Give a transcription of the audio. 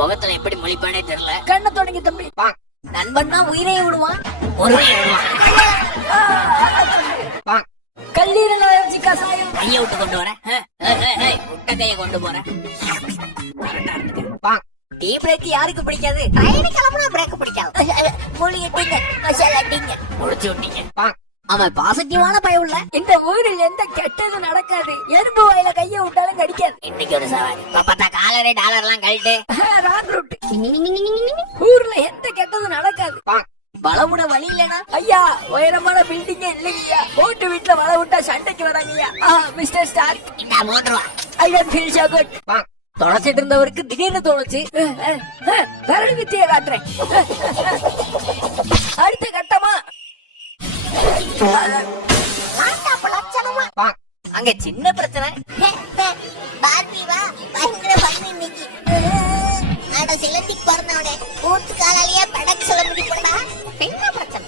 முகத்துல எப்படி முழிப்பானே தெரியல. கண்ணை தொடங்கி தம்பி. நண்பன்னா உயிரையே விடுவான். கல்லீரல் அலர்ஜி கசாயம். கைய விட்டு கொண்டு வரேன். முட்டை கைய கொண்டு போறேன். டீ பிரேக் யாருக்கு பிடிக்காது? ட்ரெயின் கிளம்புனா பிரேக் பிடிக்காது. மூலிகை மசாலா டீங்க முடிச்சு விட்டீங்க. அவன் பாசிட்டிவான பயம் இல்ல. இந்த ஊரில் எந்த கெட்டதும் நடக்காது. எறும்பு வாயில கைய விட்டாலும் கடிக்காது. இன்னைக்கு ஒரு சவாரி. பார்த்தா காலரே டாலர் எல்லாம் கழட்டு. Wrong route. ஊர்ல எந்த கெட்டதும் நடக்காது. வளவுட வழி இல்லனா ஐயா உயரமான பில்டிங்கே இல்லையா. ஓட்டு வீட்டுல வள விட்டா சண்டைக்கு வராங்கய்யா. மிஸ்டர் ஸ்டார்க் இந்த மூன்றுவா. I don't feel so good. தொலைச்சிட்டு இருந்தவருக்கு திடீர்னு தோணுச்சு கரடி வித்தியை காட்டுறேன். அடுத்த கட்டமா அங்க சின்ன பிரச்சனை. பார்பி வா பயங்கர பண்ணு இன்னைக்கு. அட சிலந்திக்கு பிறந்தவனே ஊத்து காலாலேயே படக்கு சொல்ல முடியும். என்ன பிரச்சனை?